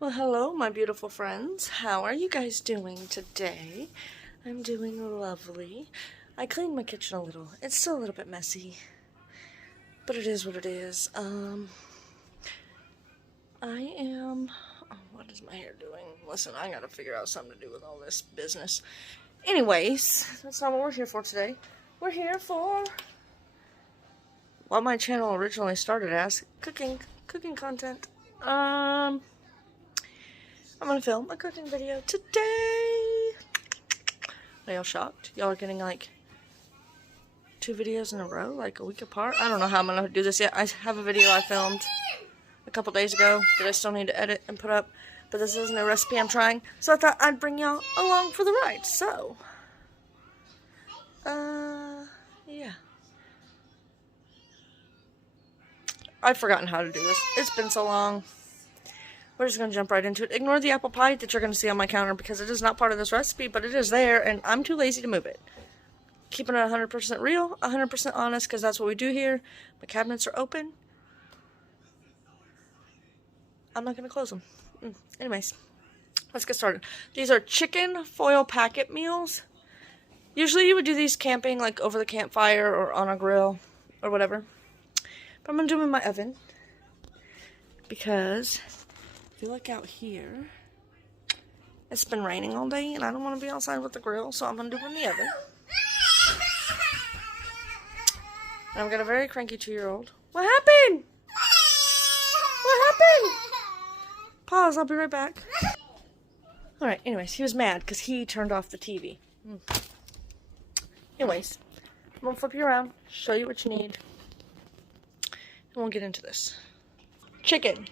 Well, hello, my beautiful friends. How are you guys doing today? I'm doing lovely. I cleaned my kitchen a little. It's still a little bit messy, but it is what it is. What is my hair doing? Listen, I gotta figure out something to do with all this business. Anyways, that's not what we're here for today. We're here for what my channel originally started as, cooking content. I'm gonna film a cooking video today. Are y'all shocked? Y'all are getting like 2 videos in a row, like a week apart? I don't know how I'm gonna do this yet. I have a video I filmed a couple days ago that I still need to edit and put up, but this isn't a recipe I'm trying, so I thought I'd bring y'all along for the ride. So, yeah. I've forgotten how to do this. It's been so long. We're just going to jump right into it. Ignore the apple pie that you're going to see on my counter because it is not part of this recipe, but it is there, and I'm too lazy to move it. Keeping it 100% real, 100% honest, because that's what we do here. My cabinets are open. I'm not going to close them. Anyways, let's get started. These are chicken foil packet meals. Usually you would do these camping, like over the campfire or on a grill or whatever. But I'm going to do them in my oven because if you look out here, it's been raining all day and I don't want to be outside with the grill, so I'm going to do it in the oven. And I've got a very cranky 2-year-old. What happened? What happened? Pause, I'll be right back. Alright, anyways, he was mad because he turned off the TV. Anyways, I'm going to flip you around, show you what you need, and we'll get into this. Chicken.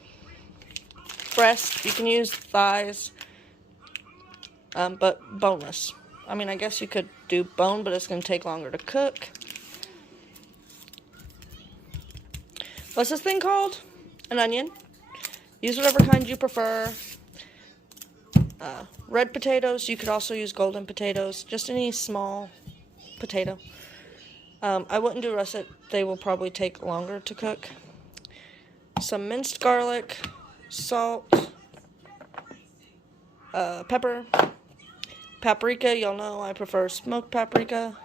Breast, you can use thighs, but boneless. I mean, I guess you could do bone, but it's going to take longer to cook. What's this thing called? An onion. Use whatever kind you prefer. Red potatoes, you could also use golden potatoes, just any small potato. I wouldn't do russet, they will probably take longer to cook. Some minced garlic, salt, pepper, paprika, y'all know I prefer smoked paprika,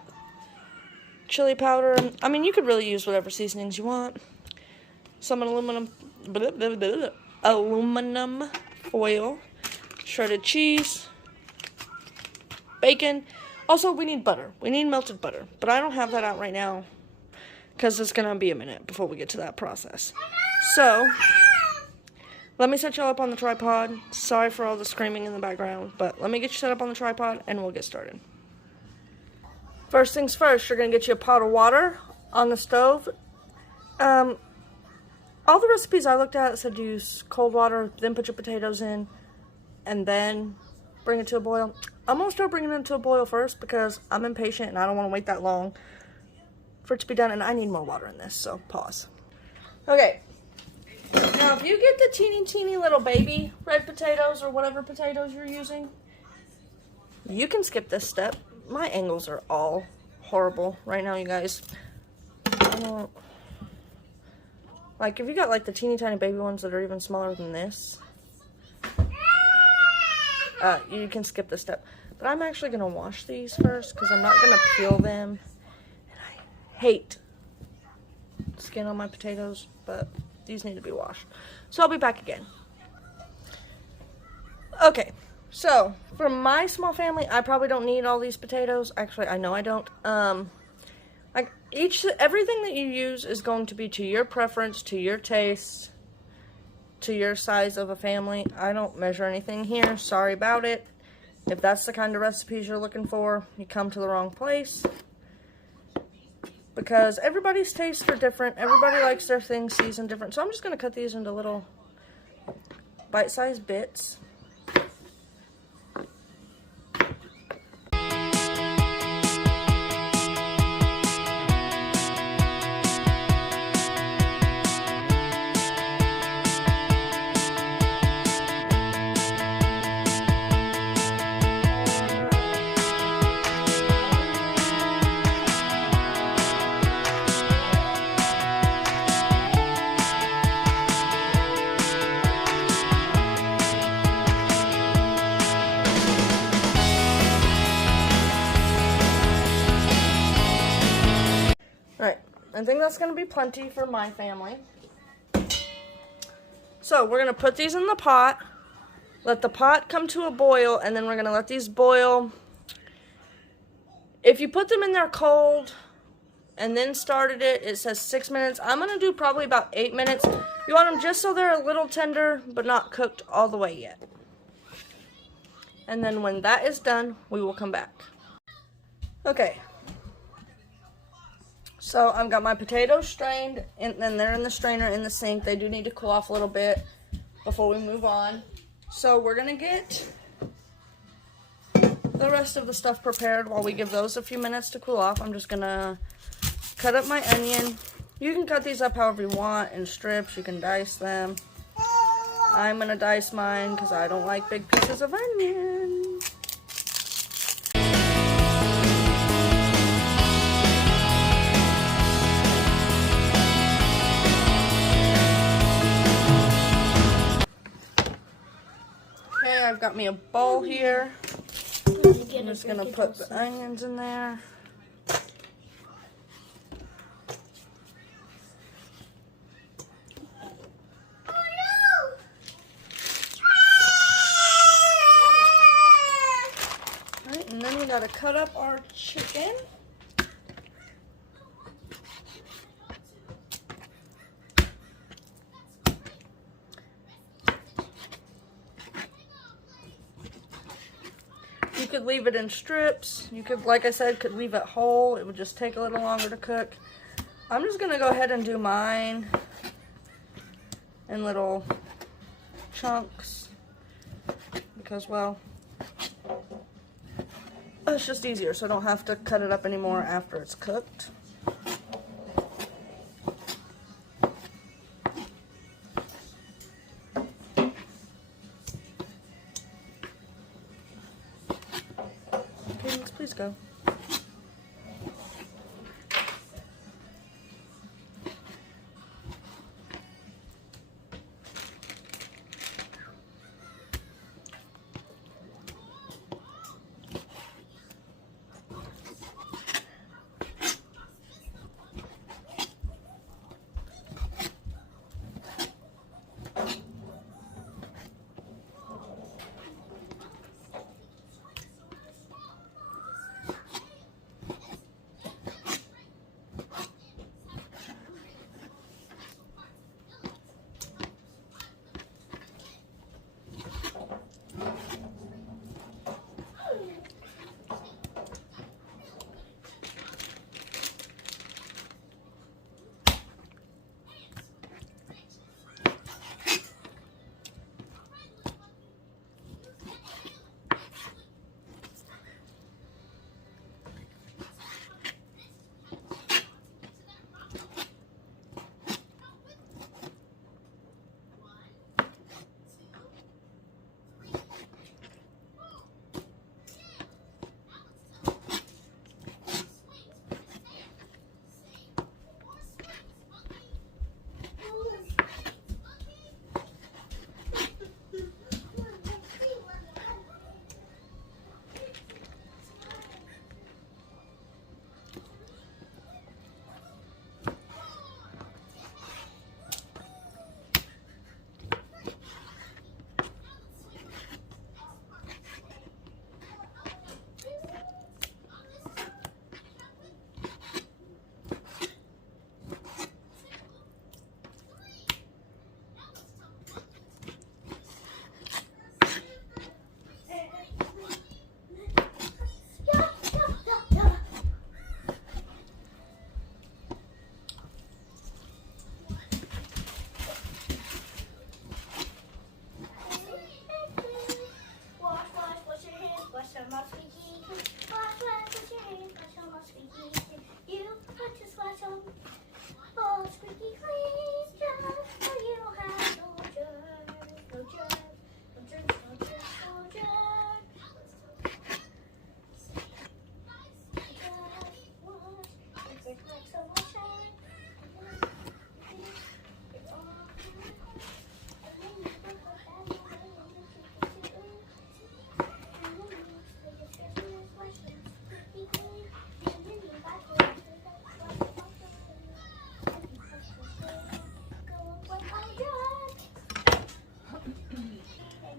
chili powder. I mean, you could really use whatever seasonings you want. Some aluminum foil, shredded cheese, bacon. Also, we need butter. We need melted butter, but I don't have that out right now because it's going to be a minute before we get to that process. So, let me set y'all up on the tripod. Sorry for all the screaming in the background, but let me get you set up on the tripod and we'll get started. First things first, you're going to get you a pot of water on the stove. All the recipes I looked at said use cold water, then put your potatoes in, and then bring it to a boil. I'm going to start bringing it to a boil first because I'm impatient and I don't want to wait that long for it to be done, and I need more water in this, so pause. Okay. Now, if you get the teeny little baby red potatoes or whatever potatoes you're using, you can skip this step. My angles are all horrible right now, you guys. Like, if you got like the teeny tiny baby ones that are even smaller than this, you can skip this step. But I'm actually going to wash these first because I'm not going to peel them. And I hate skin on my potatoes, but these need to be washed. So I'll be back again. Okay, so for my small family, I probably don't need all these potatoes. Actually, I know I don't. Everything that you use is going to be to your preference, to your taste, to your size of a family. I don't measure anything here. Sorry about it. If that's the kind of recipes you're looking for, you come to the wrong place. Because everybody's tastes are different. Everybody likes their things seasoned different. So I'm just going to cut these into little bite-sized bits. I think that's going to be plenty for my family. So we're going to put these in the pot, let the pot come to a boil, and then we're going to let these boil. If you put them in there cold and then started it, it says 6 minutes. I'm going to do probably about 8 minutes. You want them just so they're a little tender, but not cooked all the way yet. And then when that is done, we will come back. Okay. So I've got my potatoes strained, and then they're in the strainer in the sink. They do need to cool off a little bit before we move on. So we're going to get the rest of the stuff prepared while we give those a few minutes to cool off. I'm just going to cut up my onion. You can cut these up however you want in strips. You can dice them. I'm going to dice mine because I don't like big pieces of onion. I've got me a bowl here. I'm just going to put the onions in there. Alright, and then we got to cut up our chicken. You could leave it in strips. You could, like I said, could leave it whole. It would just take a little longer to cook. I'm just going to go ahead and do mine in little chunks because, well, it's just easier so I don't have to cut it up anymore after it's cooked. Please go.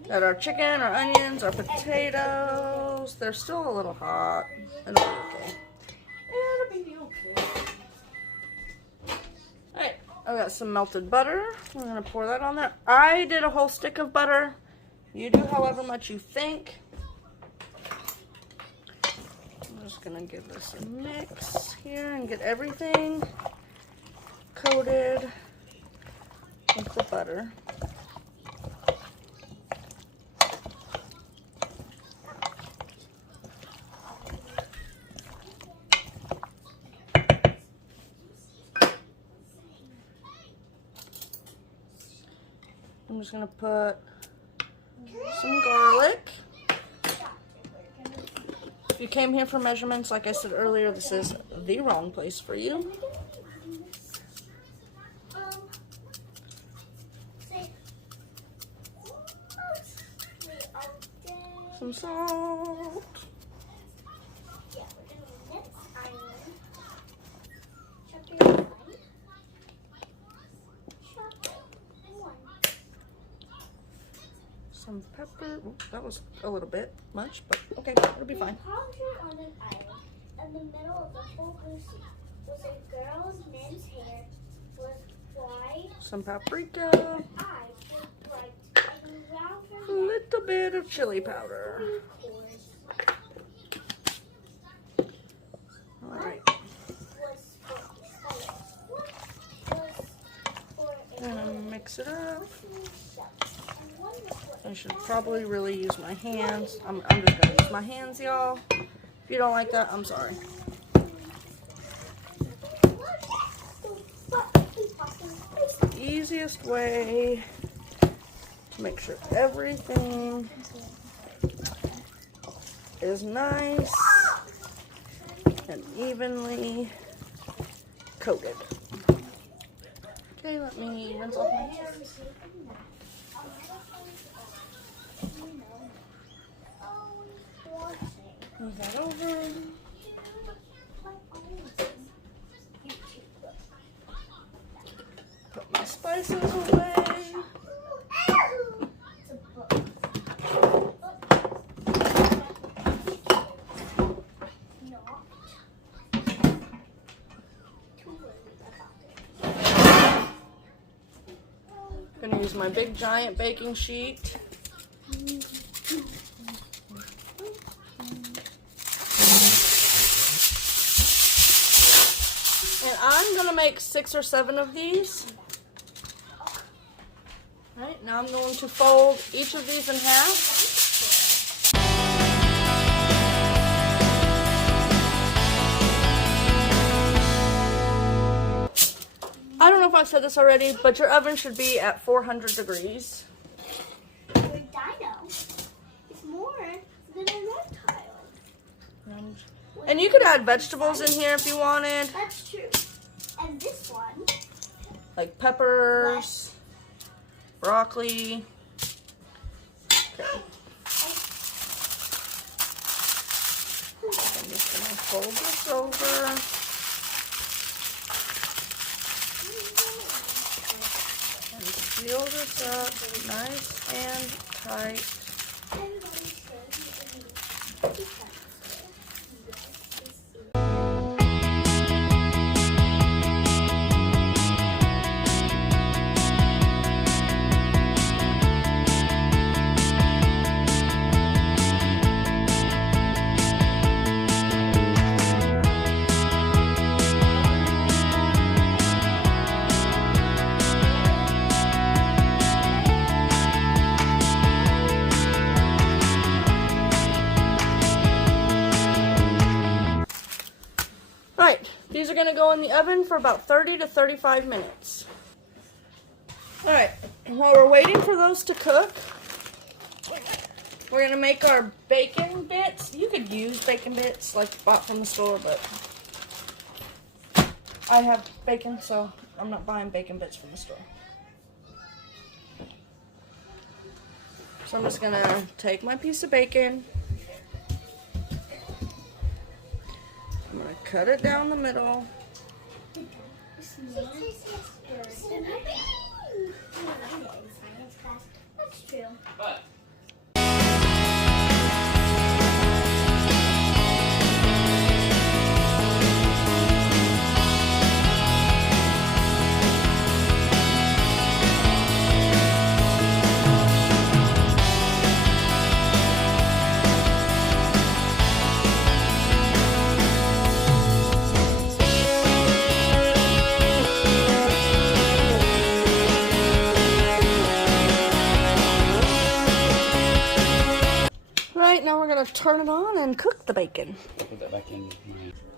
Got our chicken, our onions, our potatoes. They're still a little hot. It'll be okay. It'll be okay. Alright, I got some melted butter. I'm going to pour that on there. I did a whole stick of butter. You do however much you think. I'm just going to give this a mix here and get everything coated with the butter. I'm just going to put some garlic. If you came here for measurements, like I said earlier, this is the wrong place for you. Some salt. Some pepper. Ooh, that was a little bit much, but okay, it'll be fine. On an island, in the middle of the whole blue sea was a girl's man's hair was white. Some paprika. Eyes were bright, and around her A little bit of chili powder. All right. Gonna mix it up. I should probably really use my hands. I'm just gonna use my hands, y'all. If you don't like that, I'm sorry. It's the easiest way to make sure everything is nice and evenly coated. Okay, let me rinse off my hands. Move that over. Put my spices away. I'm gonna use my big giant baking sheet. And I'm gonna make 6 or 7 of these. All right, now I'm going to fold each of these in half. I don't know if I've said this already, but your oven should be at 400 degrees. Your dino is more than a reptile. And you could add vegetables in here if you wanted. That's true. And this one, like peppers, broccoli. Okay. I'm just gonna fold this over. And seal this up nice and tight. Alright, these are going to go in the oven for about 30 to 35 minutes. Alright, while we're waiting for those to cook, we're going to make our bacon bits. You could use bacon bits like bought from the store, but I have bacon, so I'm not buying bacon bits from the store. So I'm just going to take my piece of bacon. I'm going to cut it down the middle. That's true. right, now we're gonna turn it on and cook the bacon. Put that back in.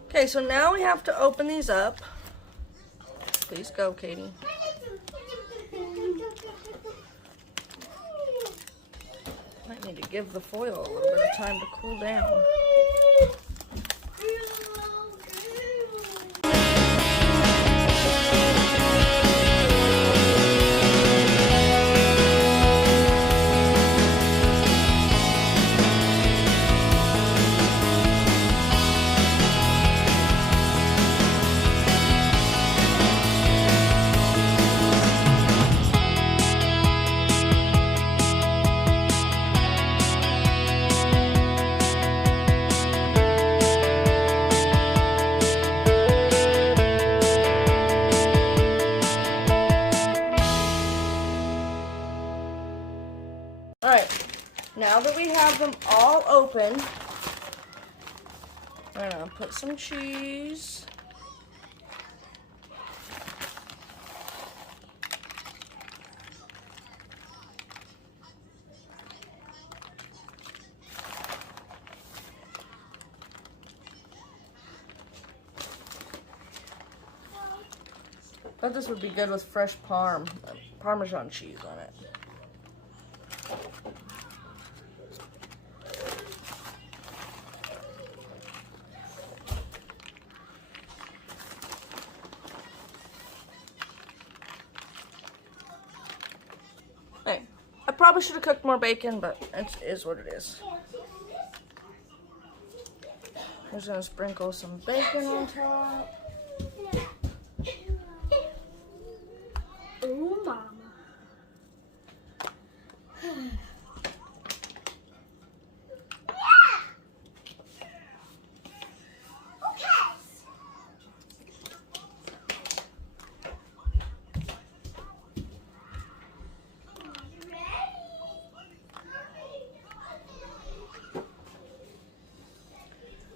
Okay, so now we have to open these up. Please go, Katie. Might need to give the foil a little bit of time to cool down. Alright, now that we have them all open, we're gonna put some cheese. Thought this would be good with fresh Parmesan cheese on it. Hey, I probably should have cooked more bacon, but it is what it is. I'm just gonna sprinkle some bacon on top. Ooh, mama.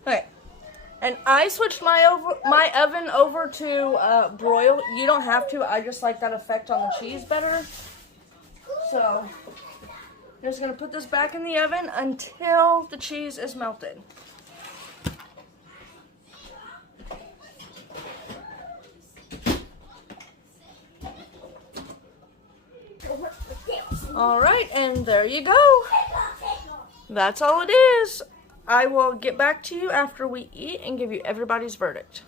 Okay, and I switched my oven over to broil. You don't have to. I just like that effect on the cheese better. So I'm just gonna put this back in the oven until the cheese is melted. All right, and there you go. That's all it is. I will get back to you after we eat and give you everybody's verdict.